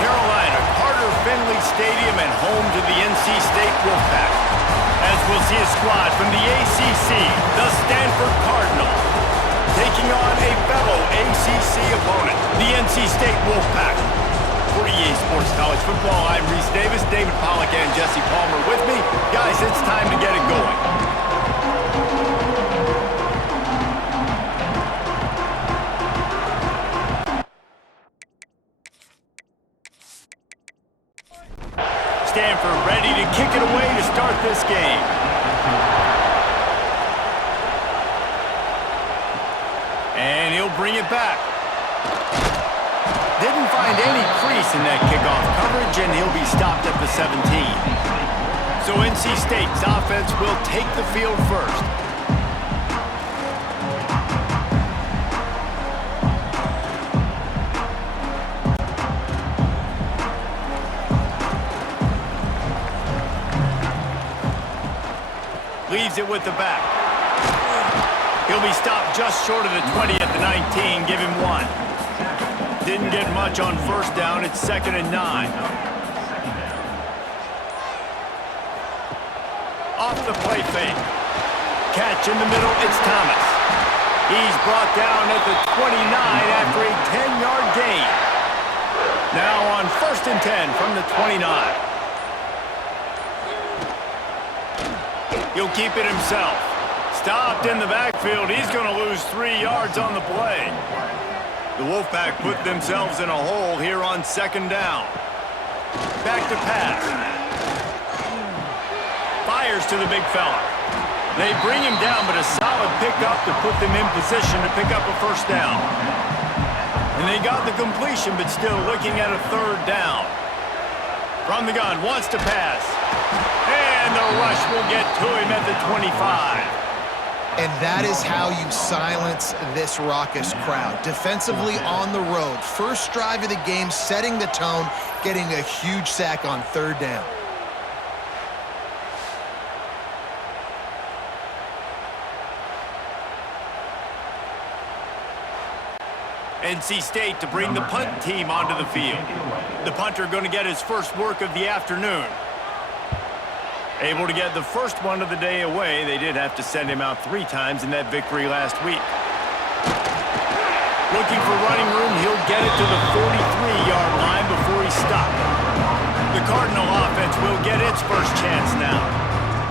Carolina, Carter Finley Stadium, and home to the NC State Wolfpack. As we'll see a squad from the ACC, the Stanford Cardinals, taking on a fellow ACC opponent, the NC State Wolfpack. For EA Sports College Football, I'm Reese Davis, David Pollack, and Jesse Palmer with me. Guys, it's time to get it going. Stanford ready to kick it away to start this game. And he'll bring it back. Didn't find any crease in that kickoff coverage, and he'll be stopped at the 17. So NC State's offense will take the field first. Leaves it with the back. He'll be stopped just short of the 20 at the 19. Give him one. Didn't get much on first down. It's 2nd and 9. Off the play fake. Catch in the middle. It's Thomas. He's brought down at the 29 after a 10-yard gain. Now on 1st and 10 from the 29. He'll keep it himself. Stopped in the backfield. He's going to lose 3 yards on the play. The Wolfpack put themselves in a hole here on 2nd down. Back to pass. Fires to the big fella. They bring him down, but a solid pickup to put them in position to pick up a 1st down. And they got the completion, but still looking at a 3rd down. From the gun, wants to pass. And the rush will get to him at the 25. And that is how you silence this raucous crowd. Defensively on the road. First drive of the game, setting the tone, getting a huge sack on 3rd down. NC State to bring the punt team onto the field. The punter going to get his first work of the afternoon. Able to get the first one of the day away. They did have to send him out 3 times in that victory last week. Looking for running room, he'll get it to the 43-yard line before he's stopped. The Cardinal offense will get its first chance now.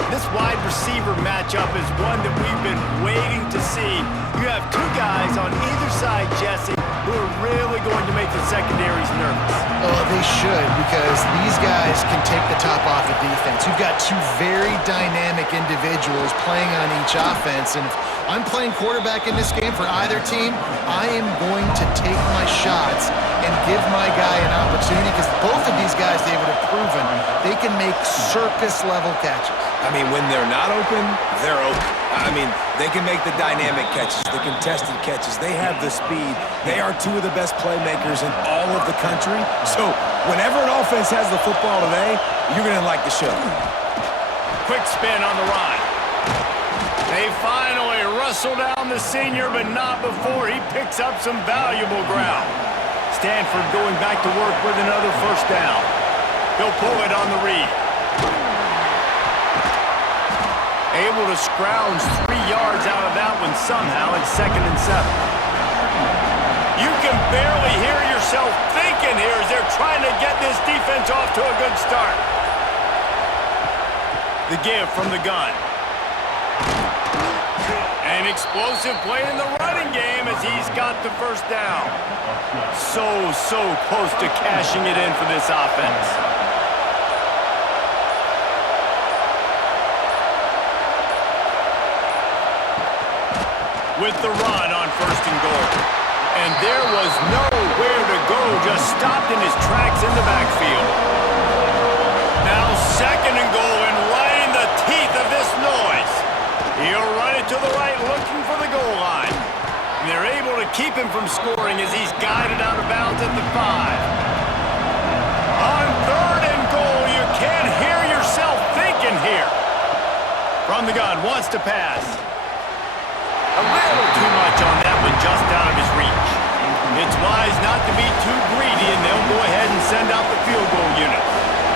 This wide receiver matchup is one that we've been waiting to see. You have 2 guys on either side, Jesse, who are really going to make the secondaries nervous. Oh, they should, because these guys can take the top off of defense. You've got 2 very dynamic individuals playing on each offense, and if I'm playing quarterback in this game for either team, I am going to take my shots and give my guy an opportunity, because both of these guys, David, have proven they can make circus-level catches. I mean, when they're not open, they're open. I mean, they can make the dynamic catches, the contested catches. They have the speed. They are 2 of the best playmakers in all of the country. So whenever an offense has the football today, you're going to like the show. Quick spin on the run. They finally wrestle down the senior, but not before he picks up some valuable ground. Stanford going back to work with another 1st down. He'll pull it on the read. Able to scrounge 3 yards out of that one somehow. It's 2nd and 7. You can barely hear yourself thinking here as they're trying to get this defense off to a good start. The give from the gun. An explosive play in the running game as he's got the 1st down. So close to cashing it in for this offense. With the run on 1st and goal. And there was nowhere to go, just stopped in his tracks in the backfield. Now 2nd and goal, and right in the teeth of this noise. He'll run it to the right, looking for the goal line. And they're able to keep him from scoring as he's guided out of bounds at the 5. On 3rd and goal, you can't hear yourself thinking here. From the gun, wants to pass. A little too much on that one, just out of his reach. It's wise not to be too greedy, and they'll go ahead and send out the field goal unit.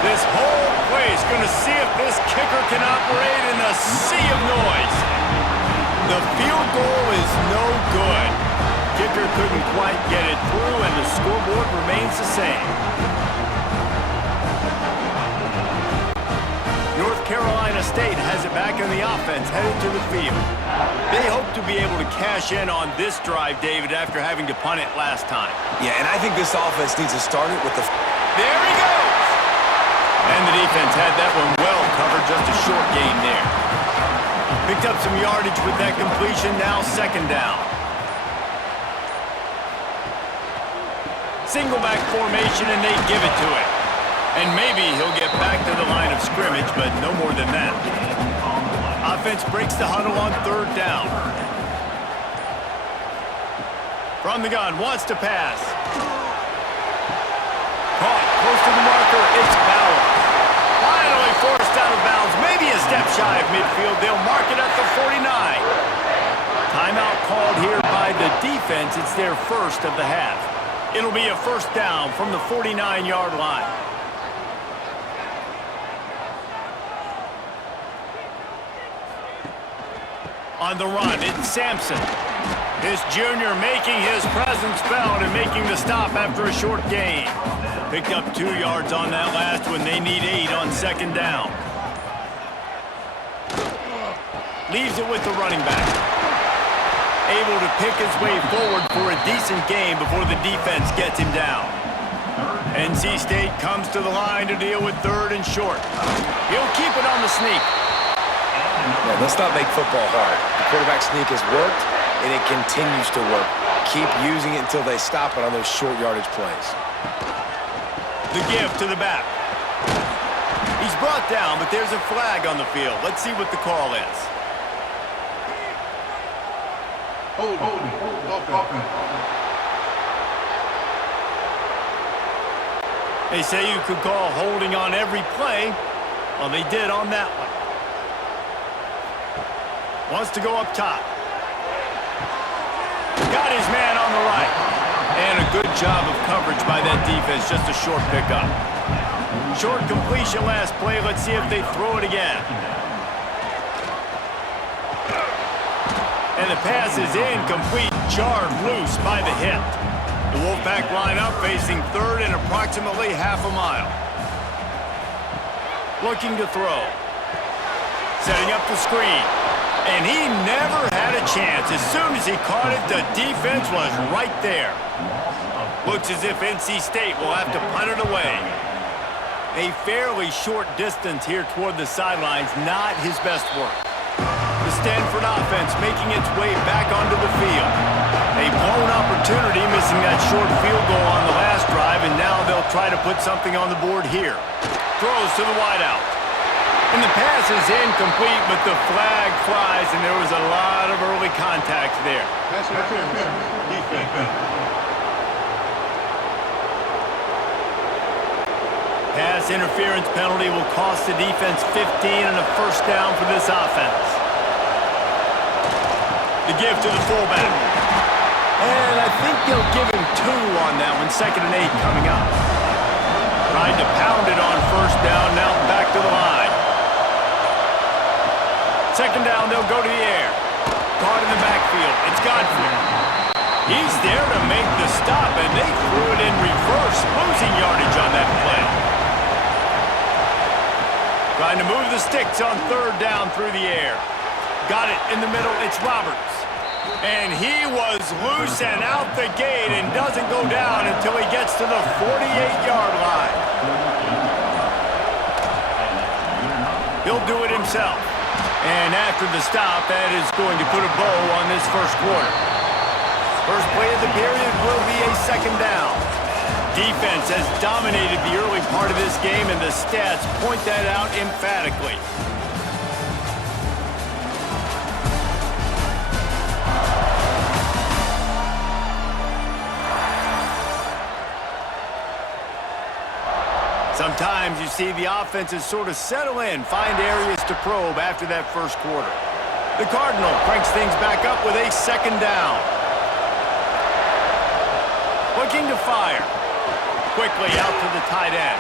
This whole play is going to see if this kicker can operate in the sea of noise. The field goal is no good. Kicker couldn't quite get it through, and the scoreboard remains the same. North Carolina State has it back in the offense, headed to the field. They hope to be able to cash in on this drive, David, after having to punt it last time. Yeah, and I think this offense needs to start it with the... There he goes! And the defense had that one well covered, just a short gain there. Picked up some yardage with that completion, now second down. Single back formation, and they give it to him. And maybe he'll get back to the line of scrimmage, but no more than that. Offense breaks the huddle on third down. From the gun, wants to pass. Caught, close to the marker, it's Bauer. Finally forced out of bounds, maybe a step shy of midfield. They'll mark it at the 49. Timeout called here by the defense. It's their first of the half. It'll be a first down from the 49-yard line. On the run, it's Sampson. This junior making his presence felt and making the stop after a short gain. Picked up 2 yards on that last one. They need 8 on second down. Leaves it with the running back. Able to pick his way forward for a decent gain before the defense gets him down. NC State comes to the line to deal with third and short. He'll keep it on the sneak. Yeah, let's not make football hard. The quarterback sneak has worked, and it continues to work. Keep using it until they stop it on those short yardage plays. The give to the back. He's brought down, but there's a flag on the field. Let's see what the call is. They say you could call holding on every play. Well, they did on that one. Wants to go up top. Got his man on the right. And a good job of coverage by that defense. Just a short pickup. Short completion last play. Let's see if they throw it again. And the pass is incomplete. Jarred loose by the hit. The Wolfpack line up facing third and approximately half a mile. Looking to throw. Setting up the screen. And he never had a chance. As soon as he caught it, the defense was right there. Looks as if NC State will have to punt it away. A fairly short distance here toward the sidelines, not his best work. The Stanford offense making its way back onto the field. A blown opportunity, missing that short field goal on the last drive, and now they'll try to put something on the board here. Throws to the wideout. And the pass is incomplete, but the flag flies, and there was a lot of early contact there. Pass interference penalty will cost the defense 15 and a first down for this offense. The give to the fullback. And I think they'll give him 2 on that one. 2nd and 8 coming up. Tried to pound it on first down, now back to the line. Second down, they'll go to the air. Caught in the backfield. It's Godfrey. He's there to make the stop, and they threw it in reverse, losing yardage on that play. Trying to move the sticks on third down through the air. Got it in the middle. It's Roberts. And he was loose and out the gate and doesn't go down until he gets to the 48-yard line. He'll do it himself. And after the stop, that is going to put a bow on this first quarter. First play of the period will be a second down. Defense has dominated the early part of this game, and the stats point that out emphatically. Sometimes you see the offenses sort of settle in, find areas to probe after that first quarter. The Cardinal cranks things back up with a second down. Looking to fire. Quickly out to the tight end.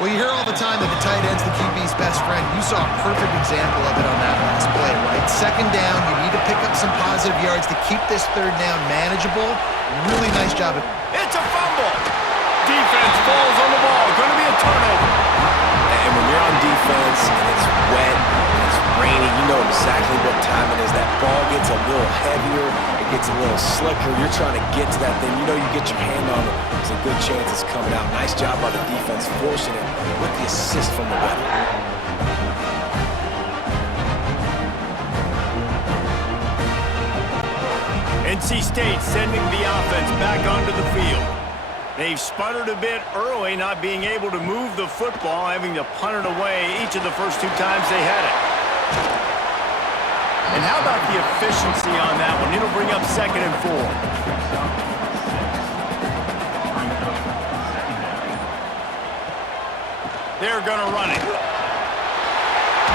Well, you hear all the time that the tight end's the QB's best friend. You saw a perfect example of it on that last play, right? Second down, you need to pick up some positive yards to keep this third down manageable. Really nice job. It's a fumble. Defense falls on the ball. Going to be a turnover. And when you're on defense and it's wet and it's rainy, you know exactly what time it is. That ball gets a little heavier. It gets a little slicker. You're trying to get to that thing. You know you get your hand on it. There's a good chance it's coming out. Nice job by the defense forcing it with the assist from the weather. NC State sending the offense back onto the field. They've sputtered a bit early, not being able to move the football, having to punt it away each of the first 2 times they had it. And how about the efficiency on that one? It'll bring up 2nd and 4. They're going to run it.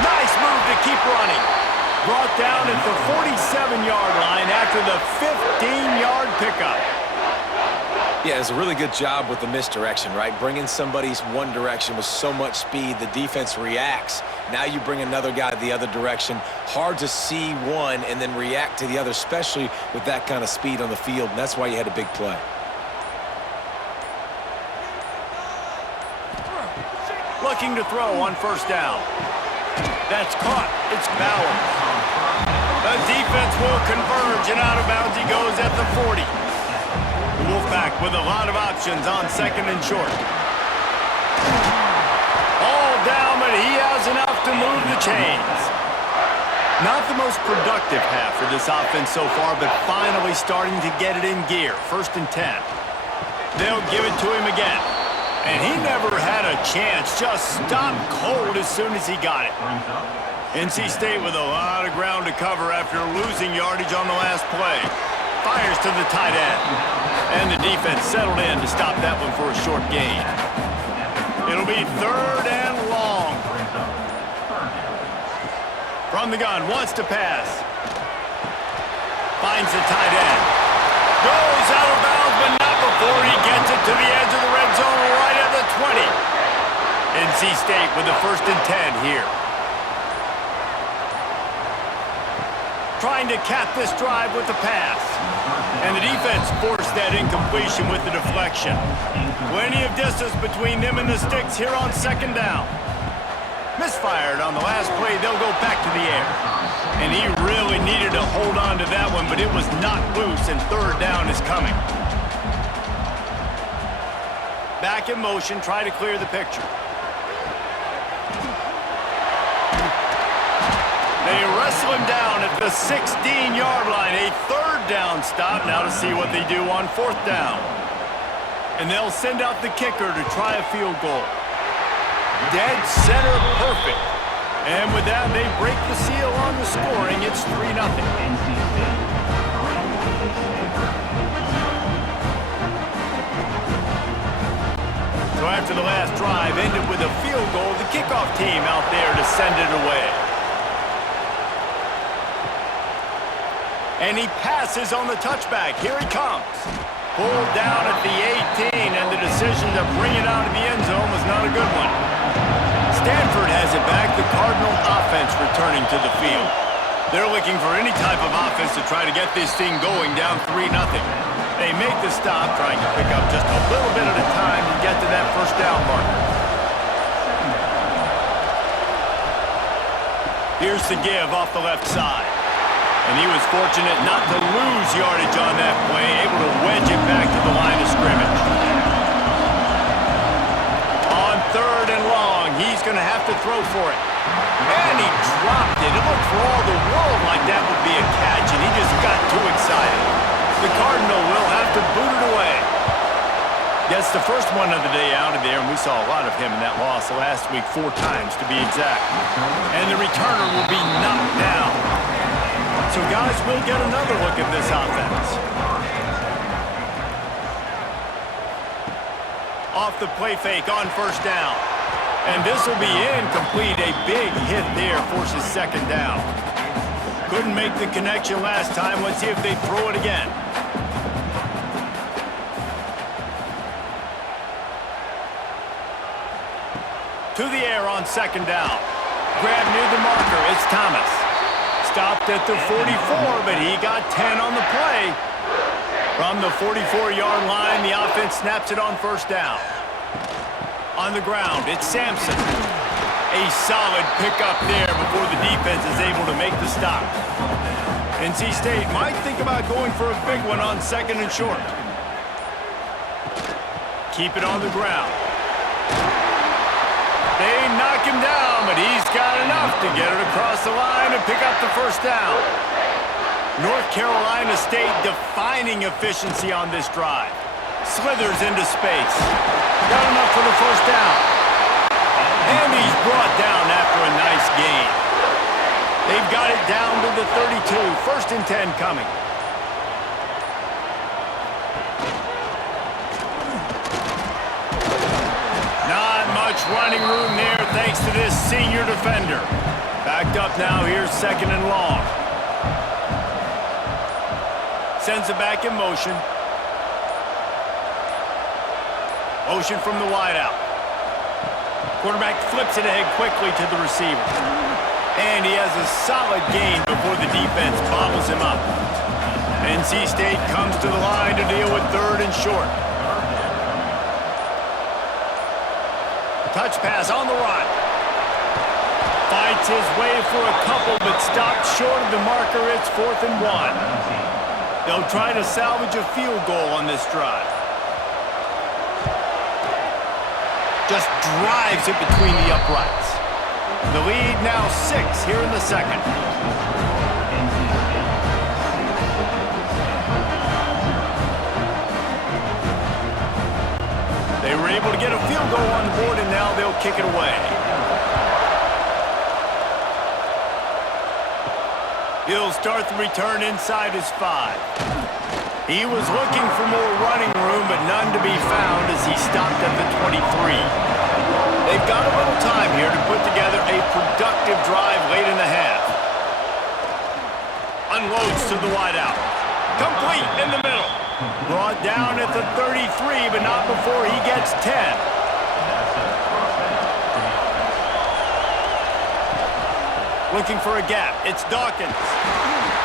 Nice move to keep running. Brought down at the 47-yard line after the 15-yard pickup. Yeah, it's a really good job with the misdirection, right? Bringing somebody's one direction with so much speed, the defense reacts. Now you bring another guy the other direction. Hard to see one and then react to the other, especially with that kind of speed on the field, and that's why you had a big play. Looking to throw on first down. That's caught. It's Bowers. The defense will converge, and out of bounds he goes at the 40. The Wolfpack with a lot of options on 2nd and short. All down, but he has enough to move the chains. Not the most productive half for this offense so far, but finally starting to get it in gear. 1st and 10. They'll give it to him again. And he never had a chance. Just stopped cold as soon as he got it. NC State with a lot of ground to cover after losing yardage on the last play. Fires to the tight end. And the defense settled in to stop that one for a short gain. It'll be 3rd and long. From the gun, wants to pass. Finds the tight end. Goes out of bounds, but not before he gets it to the edge of the red zone right at the 20. NC State with the 1st and 10 here. Trying to cap this drive with the pass. And the defense forced that incompletion with the deflection. Plenty of distance between them and the sticks here on 2nd down. Misfired on the last play. They'll go back to the air. And he really needed to hold on to that one, but it was knocked loose, and 3rd down is coming. Back in motion, try to clear the picture. They wrestle him down at the 16-yard line. A 3rd down stop now to see what they do on 4th down. And they'll send out the kicker to try a field goal. Dead center perfect. And with that, they break the seal on the scoring. It's 3-0. So after the last drive ended with a field goal, the kickoff team out there to send it away. And he passes on the touchback. Here he comes. Pulled down at the 18, and the decision to bring it out of the end zone was not a good one. Stanford has it back. The Cardinal offense returning to the field. They're looking for any type of offense to try to get this thing going down 3-0. They make the stop, trying to pick up just a little bit at a time to get to that 1st down marker. Here's the give off the left side. And he was fortunate not to lose yardage on that play, able to wedge it back to the line of scrimmage. On 3rd and long, he's going to have to throw for it. And he dropped it. It looked for all the world like that would be a catch, and he just got too excited. The Cardinal will have to boot it away. Gets the first one of the day out of there, and we saw a lot of him in that loss last week, 4 times to be exact. And the returner will be knocked down. So guys, we'll get another look at this offense. Off the play fake on 1st down. And this will be incomplete. A big hit there forces 2nd down. Couldn't make the connection last time. Let's see if they throw it again. To the air on second down. Grab near the marker. It's Thomas. Stopped at the 44, but he got 10 on the play. From the 44-yard line, the offense snaps it on first down. On the ground, it's Sampson. A solid pickup there before the defense is able to make the stop. NC State might think about going for a big one on second and short. Keep it on the ground. They knock him down, but he's got enough to get it across the line and pick up the first down. North Carolina State defining efficiency on this drive. Slithers into space. Got enough for the first down. And he's brought down after a nice gain. They've got it down to the 32. First and 10 coming. Not much running room there thanks to this senior defender. Backed up now, here's second and long. Sends it back in motion. Motion from the wideout. Quarterback flips it ahead quickly to the receiver. And he has a solid gain before the defense bottles him up. NC State comes to the line to deal with third and short. Touch pass on the run. Fights his way for a couple, but stopped short of the marker. It's 4th and 1. They'll try to salvage a field goal on this drive. Just drives it between the uprights. The lead now 6 here in the second. They were able to get a field goal on the board, and now they'll kick it away. He'll start the return inside his 5. He was looking for more running room, but none to be found as he stopped at the 23. They've got a little time here to put together a productive drive late in the half. Unloads to the wideout. Complete in the middle. Brought down at the 33, but not before he gets 10. Looking for a gap. It's Dawkins.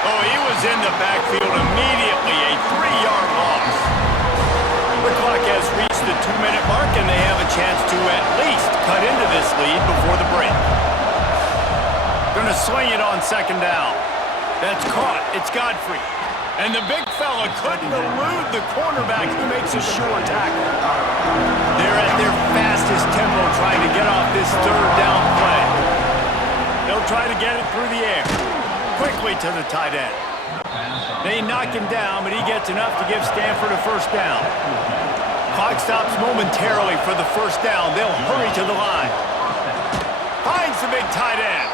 Oh, he was in the backfield immediately. A 3-yard loss. The clock has reached the 2-minute mark, and they have a chance to at least cut into this lead before the break. Gonna swing it on second down. That's caught. It's Godfrey. And the big fella couldn't elude the cornerback who makes a sure tackle. They're at their fastest tempo trying to get off this third down play. They'll try to get it through the air. Quickly to the tight end. They knock him down, but he gets enough to give Stanford a first down. Clock stops momentarily for the first down. They'll hurry to the line. Finds the big tight end.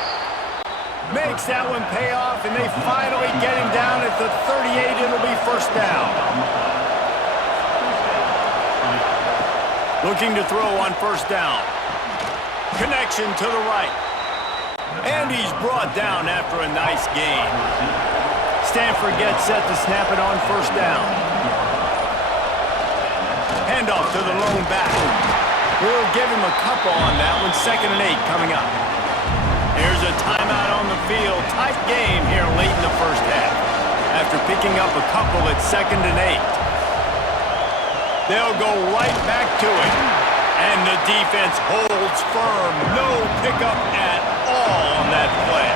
Makes that one pay off, and they finally get him down at the 38. It'll be first down. Looking to throw on first down. Connection to the right. And he's brought down after a nice gain. Stanford gets set to snap it on first down. Handoff to the lone back. We'll give him a couple on that one. 2nd and 8 coming up. Here's a timeout on the field. Tight game here late in the first half. After picking up a couple at 2nd and 8. They'll go right back to it. And the defense holds firm. No pickup at all on that play.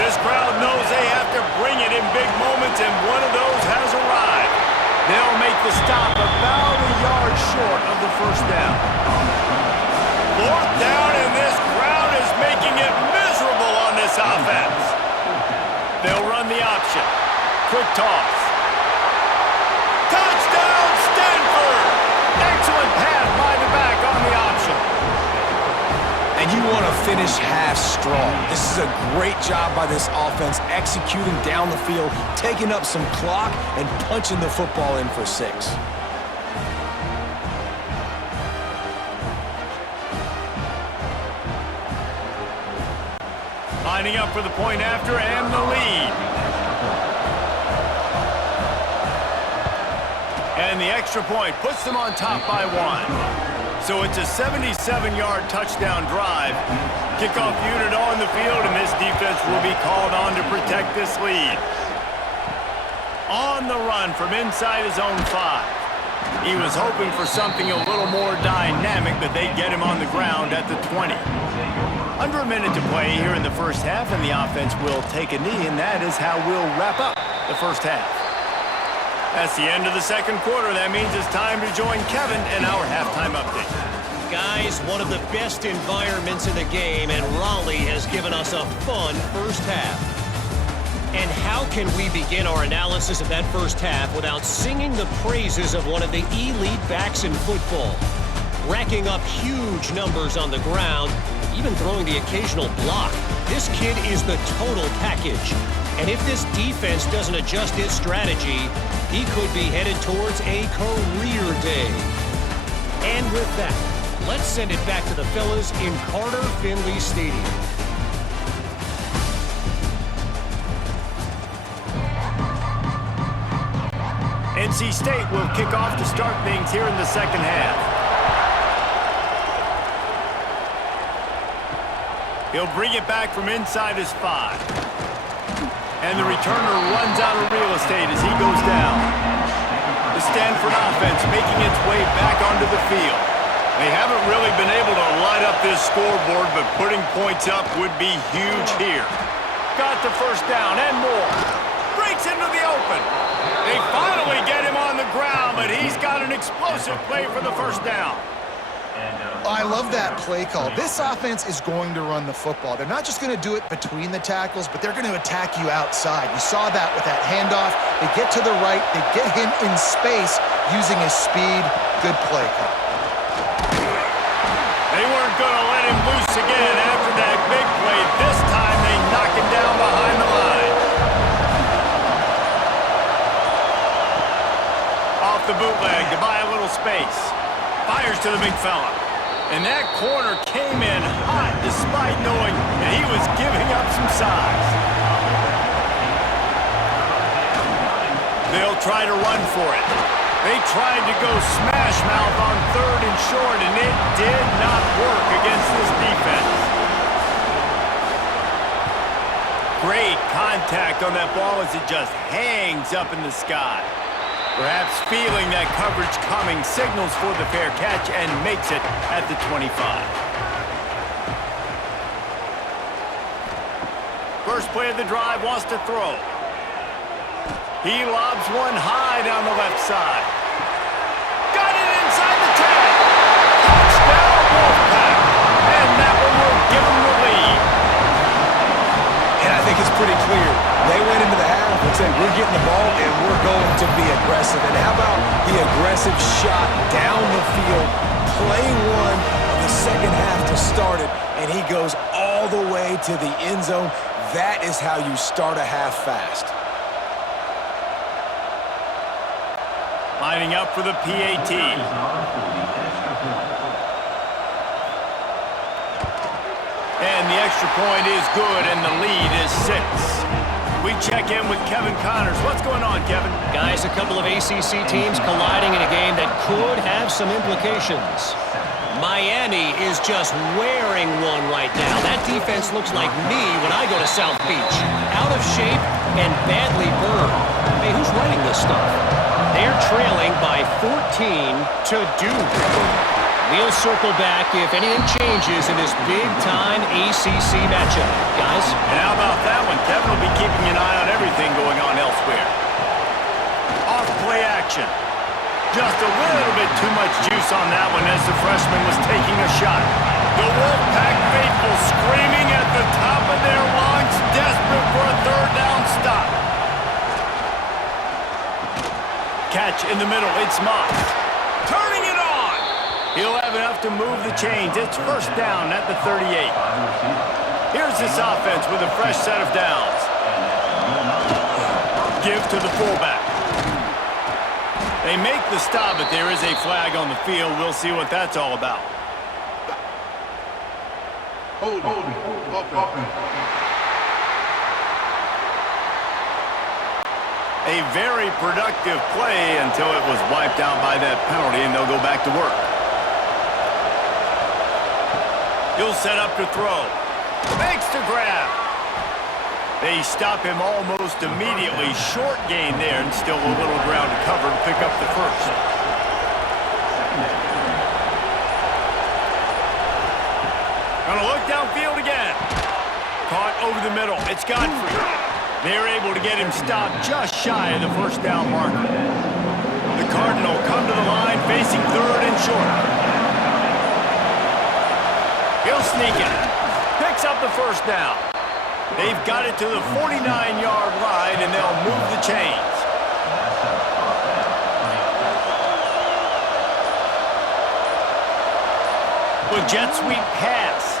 This crowd knows they have to bring it in big moments, and one of those has arrived. They'll make the stop about a yard short of the first down. 4th down, and this crowd is making it miserable on this offense. They'll run the option. Quick toss. Touchdown, Stanford! Excellent pass by the back on the option. And you want to finish half strong. This is a great job by this offense, executing down the field, taking up some clock, and punching the football in for 6. Lining up for the point after and the lead. And the extra point puts them on top by 1. So it's a 77-yard touchdown drive. Kickoff unit on the field, and this defense will be called on to protect this lead. On the run from inside his own 5. He was hoping for something a little more dynamic, but they get him on the ground at the 20. Under a minute to play here in the first half, and the offense will take a knee, and that is how we'll wrap up the first half. That's the end of the second quarter. That means it's time to join Kevin in our halftime update. Guys, one of the best environments in the game, and Raleigh has given us a fun first half. And how can we begin our analysis of that first half without singing the praises of one of the elite backs in football? Racking up huge numbers on the ground, even throwing the occasional block. This kid is the total package. And if this defense doesn't adjust its strategy, he could be headed towards a career day. And with that, let's send it back to the fellas in Carter Finley Stadium. NC State will kick off to start things here in the second half. He'll bring it back from inside his 5. And the returner runs out of real estate as he goes down. The Stanford offense making its way back onto the field. They haven't really been able to light up this scoreboard, but putting points up would be huge here. Got the first down and more. Breaks into the open. They finally get him on the ground, but he's got an explosive play for the first down. I love that play call. This offense is going to run the football. They're not just going to do it between the tackles, but they're going to attack you outside. You saw that with that handoff. They get to the right. They get him in space using his speed. Good play call. They weren't going to let him loose again after that big play. This time they knock him down behind the line. Off the bootleg to buy a little space. Fires to the big fella. And that corner came in hot despite knowing that he was giving up some size. They'll try to run for it. They tried to go smash mouth on 3rd and short, and it did not work against this defense. Great contact on that ball as it just hangs up in the sky. Perhaps feeling that coverage coming, signals for the fair catch and makes it at the 25. First play of the drive, wants to throw. He lobs one high down the left side. Got it inside the 10. Touchdown, Wolfpack. And that one will give him the lead. And I think it's pretty clear. They went into the half and said, we're getting the ball and we're going to be aggressive. And how about the aggressive shot down the field? Play one of the second half to start it, and he goes all the way to the end zone. That is how you start a half fast. Lining up for the PAT. And the extra point is good, and the lead is 6. We check in with Kevin Connors. What's going on, Kevin? Guys, a couple of ACC teams colliding in a game that could have some implications. Miami is just wearing one right now. That defense looks like me when I go to South Beach. Out of shape and badly burned. Hey, who's writing this stuff? They're trailing by 14 to Duke. We'll circle back if anything changes in this big-time ACC matchup. Guys? And how about that one? Kevin will be keeping an eye on everything going on elsewhere. Off-play action. Just a little bit too much juice on that one as the freshman was taking a shot. The Wolfpack faithful screaming at the top of their lungs, desperate for a 3rd down stop. Catch in the middle, it's Moss. Turning it on! He'll have enough to move the chains. It's first down at the 38. Here's this offense with a fresh set of downs. Give to the fullback. They make the stop, but there is a flag on the field. We'll see what that's all about. A very productive play until it was wiped out by that penalty, and they'll go back to work. He'll set up to throw. Makes the grab. They stop him almost immediately. Short gain there, and still a little ground to cover to pick up the first. Gonna look downfield again. Caught over the middle. It's Godfrey. They're able to get him stopped just shy of the first down marker. The Cardinal come to the line facing third and short. He'll sneak it. Picks up the first down. They've got it to the 49-yard line, and they'll move the chains. With jet sweep pass.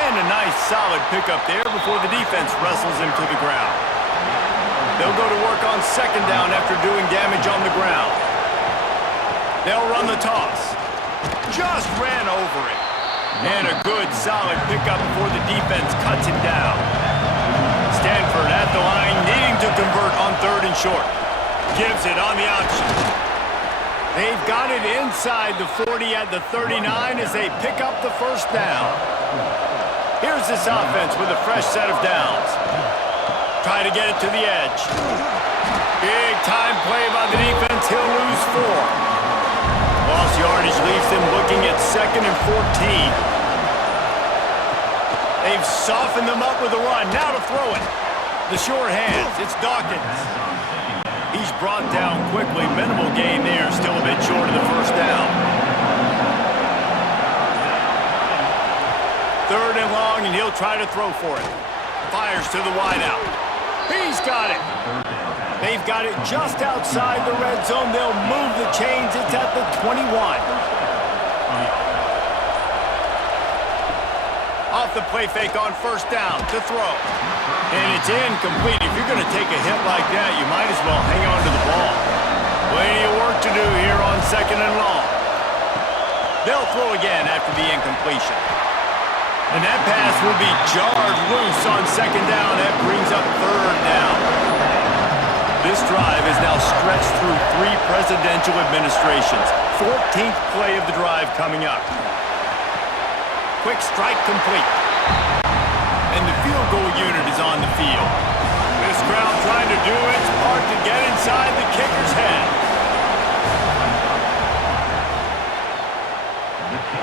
And a nice solid pickup there before the defense wrestles him to the ground. They'll go to work on second down after doing damage on the ground. They'll run the toss. Just ran over it. And a good, solid pickup before the defense cuts him down. Stanford at the line, needing to convert on third and short. Gives it on the option. They've got it inside the 40 at the 39 as they pick up the first down. Here's this offense with a fresh set of downs. Try to get it to the edge. Big time play by the defense. He'll lose 4. Lost yardage leaves them looking at 2nd and 14. They've softened them up with a run. Now to throw it. The short hands. It's Dawkins. He's brought down quickly. Minimal gain there. Still a bit short of the first down. 3rd and long, and he'll try to throw for it. Fires to the wideout. He's got it. They've got it just outside the red zone. They'll move the chains. It's at the 21. Off the play fake on first down to throw. And it's incomplete. If you're going to take a hit like that, you might as well hang on to the ball. Plenty of work to do here on 2nd and long. They'll throw again after the incompletion. And that pass will be jarred loose on 2nd down. That brings up 3rd down. This drive is now stretched through 3 presidential administrations. 14th play of the drive coming up. Quick strike complete. And the field goal unit is on the field. This crowd trying to do its part to get inside the kicker's head.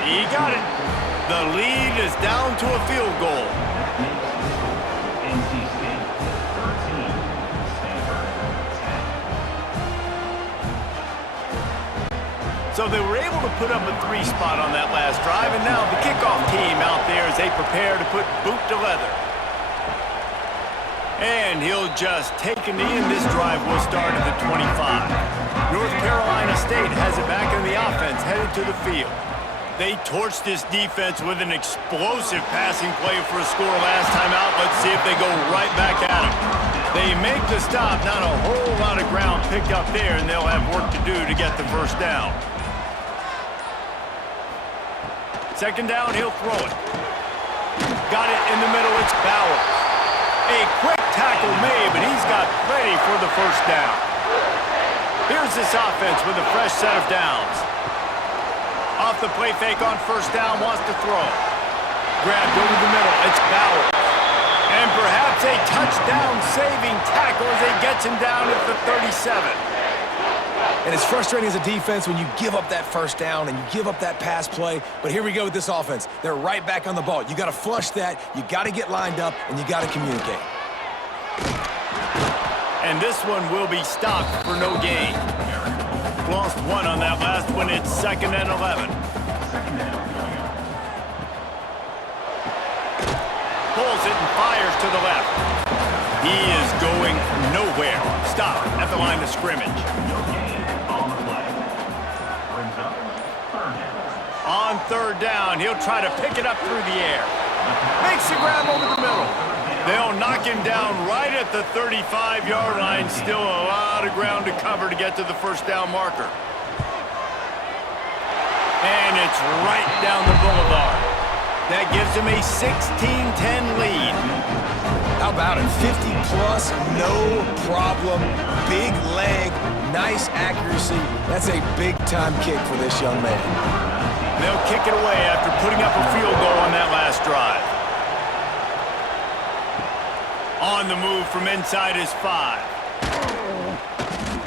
He got it. The lead is down to a field goal. So they were able to put up a 3 spot on that last drive, and now the kickoff team out there as they prepare to put boot to leather. And he'll just take a knee, and this drive will start at the 25. North Carolina State has it back in the offense, headed to the field. They torched this defense with an explosive passing play for a score last time out. Let's see if they go right back at him. They make the stop, not a whole lot of ground picked up there, and they'll have work to do to get the first down. 2nd down, he'll throw it. Got it in the middle, it's Bauer. A quick tackle made, but he's got plenty for the first down. Here's this offense with a fresh set of downs. Off the play fake on first down, wants to throw. Grabbed over the middle, it's Bauer. And perhaps a touchdown-saving tackle as he gets him down at the 37. And it's frustrating as a defense when you give up that first down and you give up that pass play. But here we go with this offense. They're right back on the ball. You got to flush that, you got to get lined up, and you got to communicate. And this one will be stopped for no gain. Lost 1 on that last one. It's 2nd and 11. Pulls it and fires to the left. He is going nowhere. Stop at the line of scrimmage. On 3rd down, he'll try to pick it up through the air. Makes the grab over the middle. They'll knock him down right at the 35-yard line. Still a lot of ground to cover to get to the first down marker. And it's right down the boulevard. That gives him a 16-10 lead. How about it? 50-plus, no problem. Big leg, nice accuracy. That's a big-time kick for this young man. They'll kick it away after putting up a field goal on that last drive. On the move from inside his 5.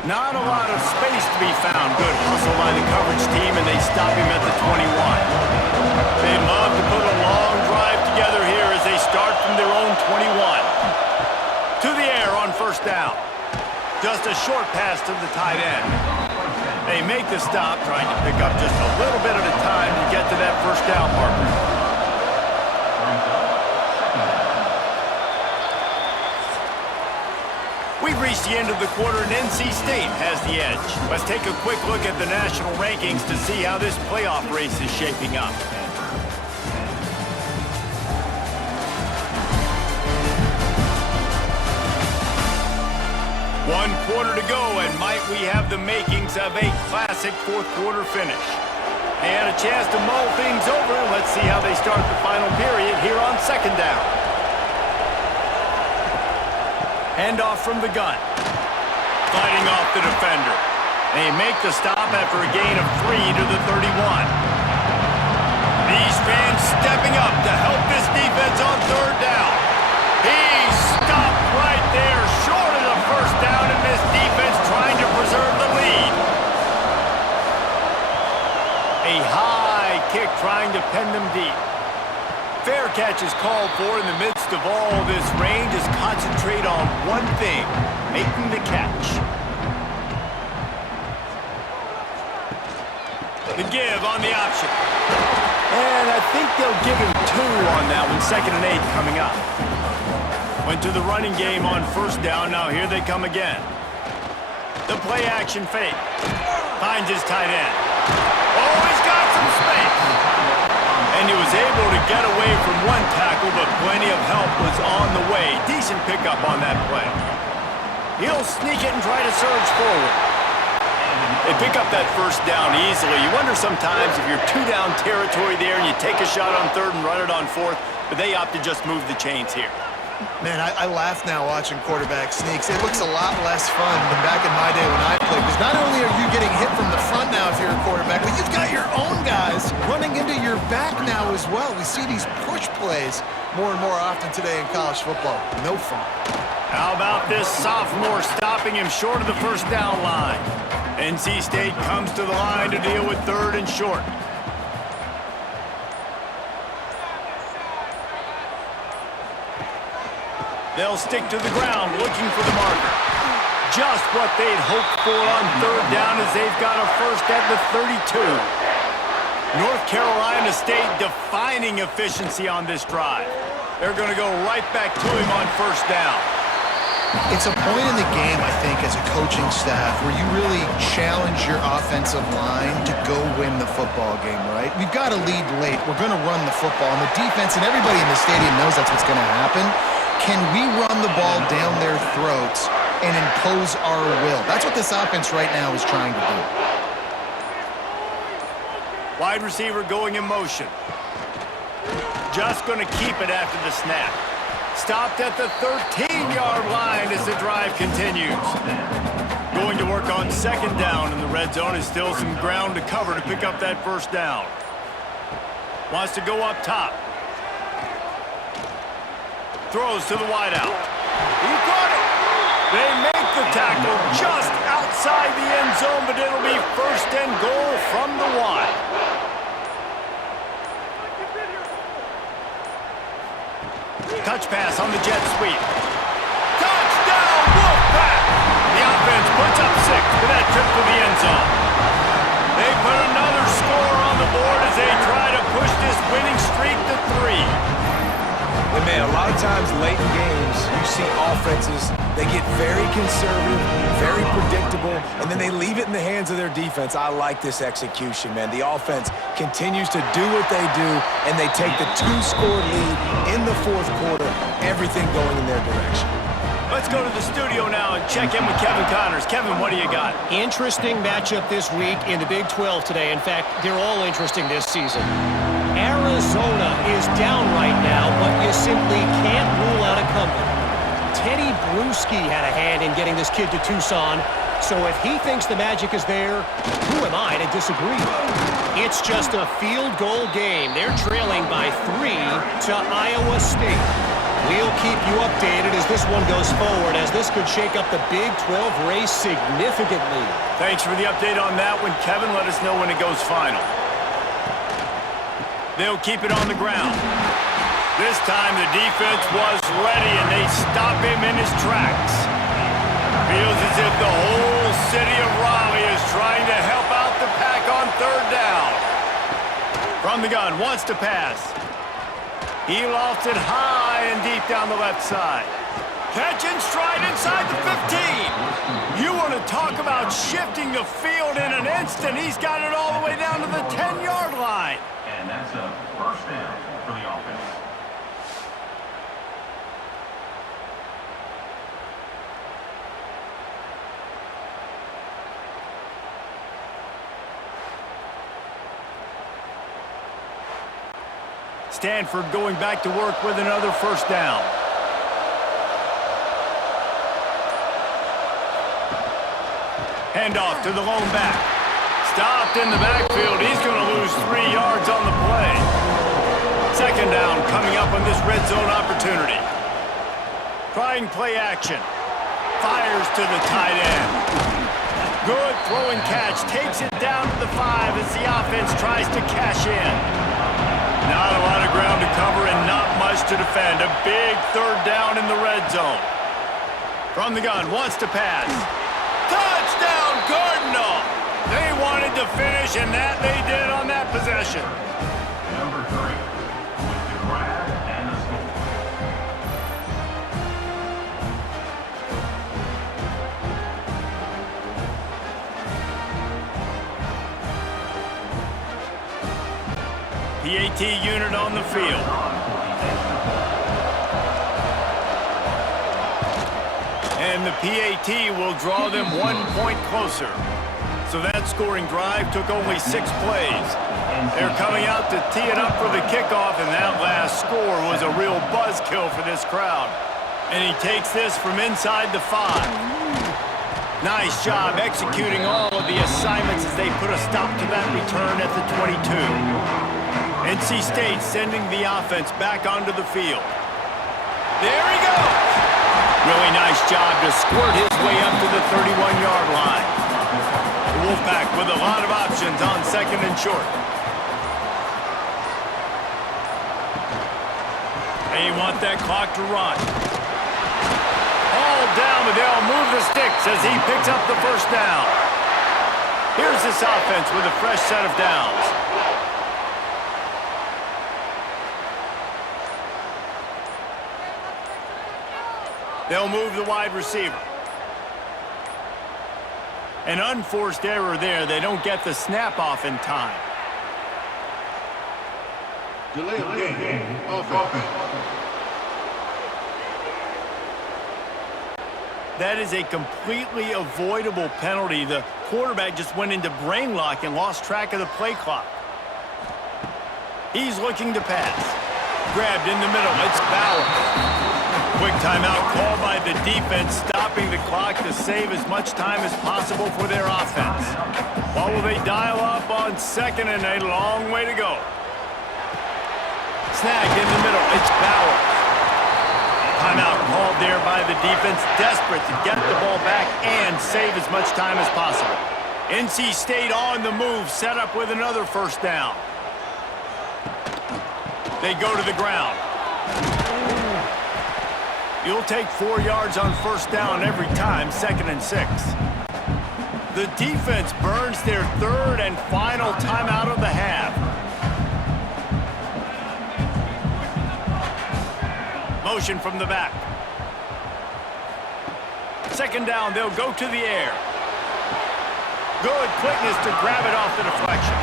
Not a lot of space to be found. Good hustle by the coverage team, and they stop him at the 21. They'd love to put a long drive together here as they start from their own 21. To the air on first down. Just a short pass to the tight end. They make the stop, trying to pick up just a little bit at a time to get to that first down marker. We've reached the end of the quarter, and NC State has the edge. Let's take a quick look at the national rankings to see how this playoff race is shaping up. One quarter to go, and might we have the makings of a classic fourth quarter finish. They had a chance to mull things over. Let's see how they start the final period here on second down. Handoff from the gun. Fighting off the defender. They make the stop after a gain of 3 to the 31. These fans stepping up to help this defense on third down. He stopped right there, short of the first down, and this defense trying to preserve the lead. A high kick trying to pen them deep. Fair catch is called for in the midst of all this rain. Just concentrate on one thing, making the catch. The give on the option. And I think they'll give him 2 on that one, 2nd and 8 coming up. Went to the running game on first down. Now here they come again. The play action fake. Finds his tight end. Oh, he's got some space. And he was able to get away from one tackle, but plenty of help was on the way. Decent pickup on that play. He'll sneak it and try to surge forward. They pick up that first down easily. You wonder sometimes if you're 2-down territory there and you take a shot on 3rd and run it on 4th, but they opt to just move the chains here. Man, I laugh now watching quarterback sneaks. It looks a lot less fun than back in my day when I played. Because not only are you getting hit from the front now if you're a quarterback, but you've got your own guys running into your back now as well. We see these push plays more and more often today in college football. No fun. How about this sophomore stopping him short of the first down line? NC State comes to the line to deal with 3rd and short. They'll stick to the ground looking for the marker. Just what they'd hoped for on 3rd down as they've got a first at the 32. North Carolina State defining efficiency on this drive. They're going to go right back to him on first down. It's a point in the game, I think, as a coaching staff where you really challenge your offensive line to go win the football game, right? We've got to lead late. We're going to run the football. And the defense and everybody in the stadium knows that's what's going to happen. Can we run the ball down their throats and impose our will? That's what this offense right now is trying to do. Wide receiver going in motion. Just going to keep it after the snap. Stopped at the 13-yard line as the drive continues. Going to work on 2nd down, and the red zone is still some ground to cover to pick up that first down. Wants to go up top. Throws to the wideout. He got it. They make the tackle just outside the end zone, but it'll be 1st and goal from the 1. Touch pass on the jet sweep. Touchdown, Wolfpack! The offense puts up 6 for that trip to the end zone. They put another score on the board as they try to push this winning streak to 3. And man, a lot of times late in games, you see offenses, they get very conservative, very predictable, and then they leave it in the hands of their defense. I like this execution, man. The offense continues to do what they do, and they take the 2-score lead in the 4th quarter, everything going in their direction. Let's go to the studio now and check in with Kevin Connors. Kevin, what do you got? Interesting matchup this week in the Big 12 today. In fact, they're all interesting this season. Arizona is down right now, but you simply can't rule out a comeback. Teddy Bruschi had a hand in getting this kid to Tucson, so if he thinks the magic is there, who am I to disagree? It's just a field goal game. They're trailing by 3 to Iowa State. We'll keep you updated as this one goes forward, as this could shake up the Big 12 race significantly. Thanks for the update on that one, Kevin. Let us know when it goes final. They'll keep it on the ground. This time the defense was ready, and they stop him in his tracks. Feels as if the whole city of Raleigh is trying to help out the pack on third down. From the gun, wants to pass. He lofts it high and deep down the left side. Catch and stride inside the 15. You want to talk about shifting the field in an instant. He's got it all the way down to the 10-yard line. And that's a first down for the offense. Stanford going back to work with another first down. Handoff to the lone back. Stopped in the backfield. He's going to lose 3 yards on the play. Second down coming up on this red zone opportunity. Trying play action. Fires to the tight end. Good throw and catch. Takes it down to the 5 as the offense tries to cash in. Not a lot of ground to cover and not much to defend. A big third down in the red zone. From the gun, wants to pass. Touchdown, Cardinal! They wanted to finish, and that they did on that possession. Number 3, with the grab and the score. PAT unit on the field. And the PAT will draw them 1 point closer. So that scoring drive took only 6 plays. They're coming out to tee it up for the kickoff, and that last score was a real buzzkill for this crowd. And he takes this from inside the 5. Nice job executing all of the assignments as they put a stop to that return at the 22. NC State sending the offense back onto the field. There he goes! Really nice job to squirt his way up to the 31-yard line. The Wolfpack with a lot of options on second and short. They want that clock to run. All down, but they'll move the sticks as he picks up the first down. Here's this offense with a fresh set of downs. They'll move the wide receiver. An unforced error there. They don't get the snap off in time. Delay of game. Offense. That is a completely avoidable penalty. The quarterback just went into brain lock and lost track of the play clock. He's looking to pass. Grabbed in the middle. It's Bauer. Quick timeout called by the defense, stopping the clock to save as much time as possible for their offense. What will they dial up on second and a long way to go? Snagged in the middle. It's Bauer. Timeout called there by the defense, desperate to get the ball back and save as much time as possible. NC State on the move, set up with another first down. They go to the ground. You'll take 4 yards on first down every time, second and 6. The defense burns their third and final timeout of the half. Motion from the back. Second down, they'll go to the air. Good quickness to grab it off the deflection.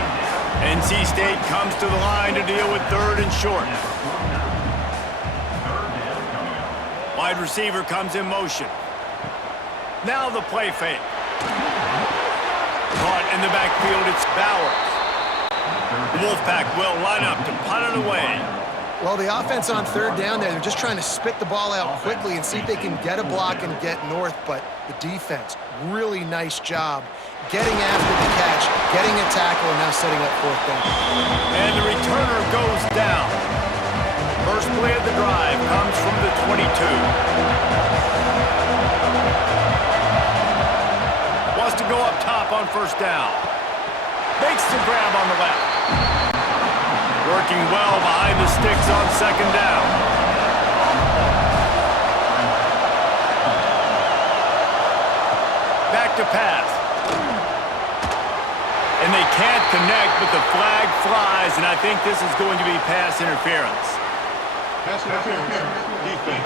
NC State comes to the line to deal with third and short. Wide receiver comes in motion. Now the play fake. Caught in the backfield, it's Bowers. The Wolfpack will line up to punt it away. Well, the offense on third down there, they're just trying to spit the ball out quickly and see if they can get a block and get north, but the defense, really nice job getting after the catch, getting a tackle, and now setting up fourth down. And the returner goes down. First play of the drive comes from the 22. Wants to go up top on first down. Makes the grab on the left. Working well behind the sticks on second down. Back to pass. And they can't connect, but the flag flies, and I think this is going to be pass interference. Pass interference. Defense.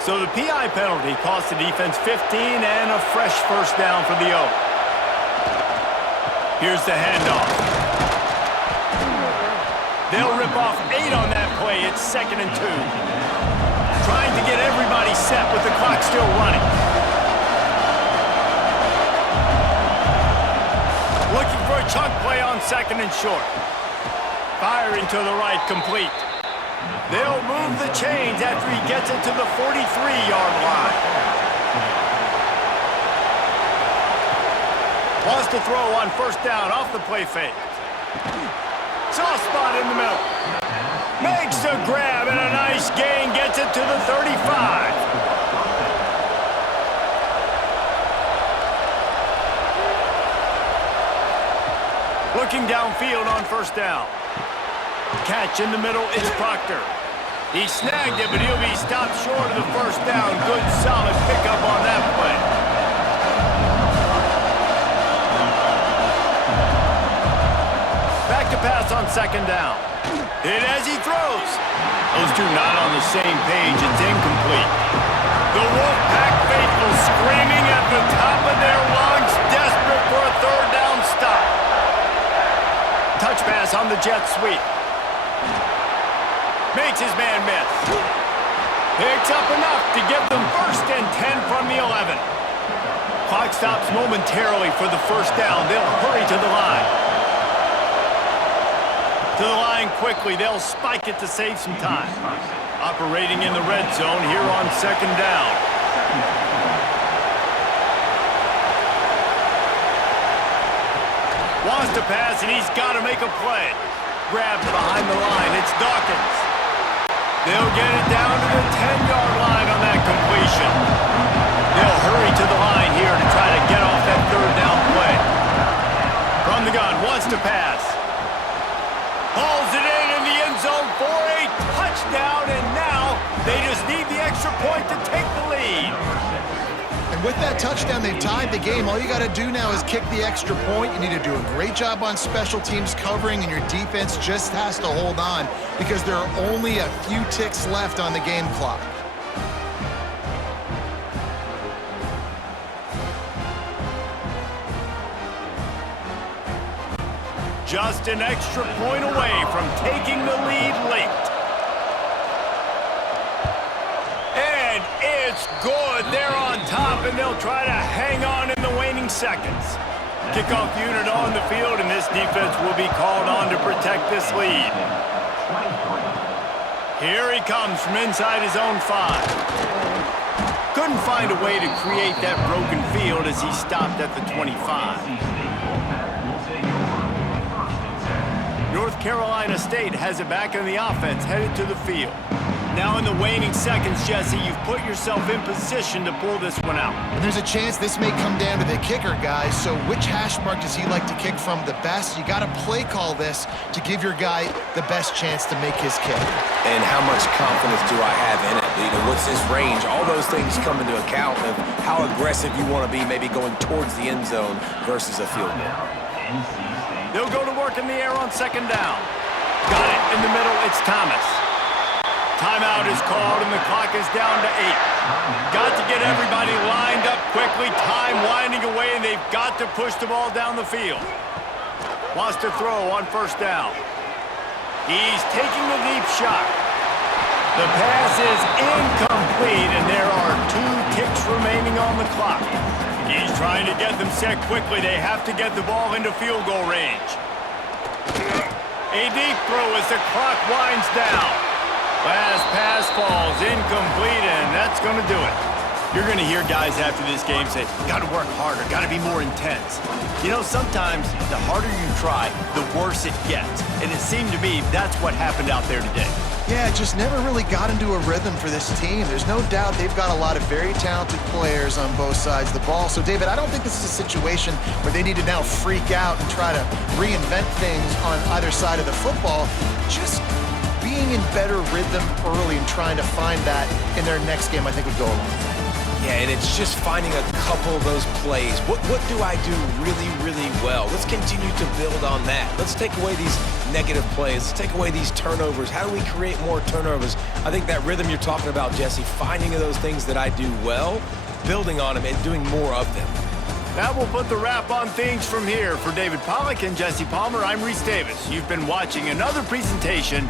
So the PI penalty cost the defense 15 and a fresh first down for the Oak. Here's the handoff. They'll rip off 8 on that play. It's 2nd and 2. Trying to get everybody set with the clock still running. Looking for a chunk play on 2nd and short. Firing to the right, complete. They'll move the chains after he gets it to the 43-yard line. Wants to throw on first down off the play fake. Soft spot in the middle. Makes a grab and a nice gain. Gets it to the 35. Looking downfield on first down. Catch in the middle is Proctor. He snagged it, but he'll be stopped short of the first down. Good, solid pickup on that play. Back to pass on second down. Hit as he throws. Those two not on the same page. It's incomplete. The Wolfpack faithful screaming at the top of their lungs, desperate for a third down stop. Touch pass on the jet sweep. Makes his man miss. Picks up enough to give them 1st and 10 from the 11. Clock stops momentarily for the first down. They'll hurry to the line. To the line quickly. They'll spike it to save some time. Operating in the red zone here on second down. Wants to pass, and he's got to make a play. Grabbed behind the line. It's Dawkins. They'll get it down to the 10-yard line on that completion. They'll hurry to the line here to try to get off that third down play. From the gun, wants to pass. Hauls it in the end zone for a touchdown, and now they just need the extra point to take the lead. And with that touchdown, they've tied the game. All you got to do now is kick the extra point. You need to do a great job on special teams covering, and your defense just has to hold on because there are only a few ticks left on the game clock. Just an extra point away from taking the lead late. And it's good. They're on top, and they'll try to hang on in the waning seconds. Kickoff unit on the field, and this defense will be called on to protect this lead. Here he comes from inside his own 5. Couldn't find a way to create that broken field as he stopped at the 25. North Carolina State has it back in the offense, headed to the field. Now in the waning seconds, Jesse, you've put yourself in position to pull this one out. And there's a chance this may come down to the kicker, guys. So which hash mark does he like to kick from the best? You got to play call this to give your guy the best chance to make his kick. And how much confidence do I have in it? You know, what's his range? All those things come into account of how aggressive you want to be, maybe going towards the end zone versus a field goal. They'll go to work in the air on second down. Got it in the middle. It's Thomas. Timeout is called, and the clock is down to 8. Got to get everybody lined up quickly. Time winding away, and they've got to push the ball down the field. Wants to throw on first down. He's taking the deep shot. The pass is incomplete, and there are 2 ticks remaining on the clock. He's trying to get them set quickly. They have to get the ball into field goal range. A deep throw as the clock winds down. Last pass falls incomplete, and that's going to do it. You're going to hear guys after this game say, got to work harder, got to be more intense. You know, sometimes the harder you try, the worse it gets. And it seemed to me that's what happened out there today. Yeah, it just never really got into a rhythm for this team. There's no doubt they've got a lot of very talented players on both sides of the ball. So, David, I don't think this is a situation where they need to now freak out and try to reinvent things on either side of the football. Just being in better rhythm early and trying to find that in their next game, I think would go a long way. Yeah, and it's just finding a couple of those plays. What do I do really, really well? Let's continue to build on that. Let's take away these negative plays. Let's take away these turnovers. How do we create more turnovers? I think that rhythm you're talking about, Jesse, finding those things that I do well, building on them, and doing more of them. That will put the wrap on things from here. For David Pollack and Jesse Palmer, I'm Reese Davis. You've been watching another presentation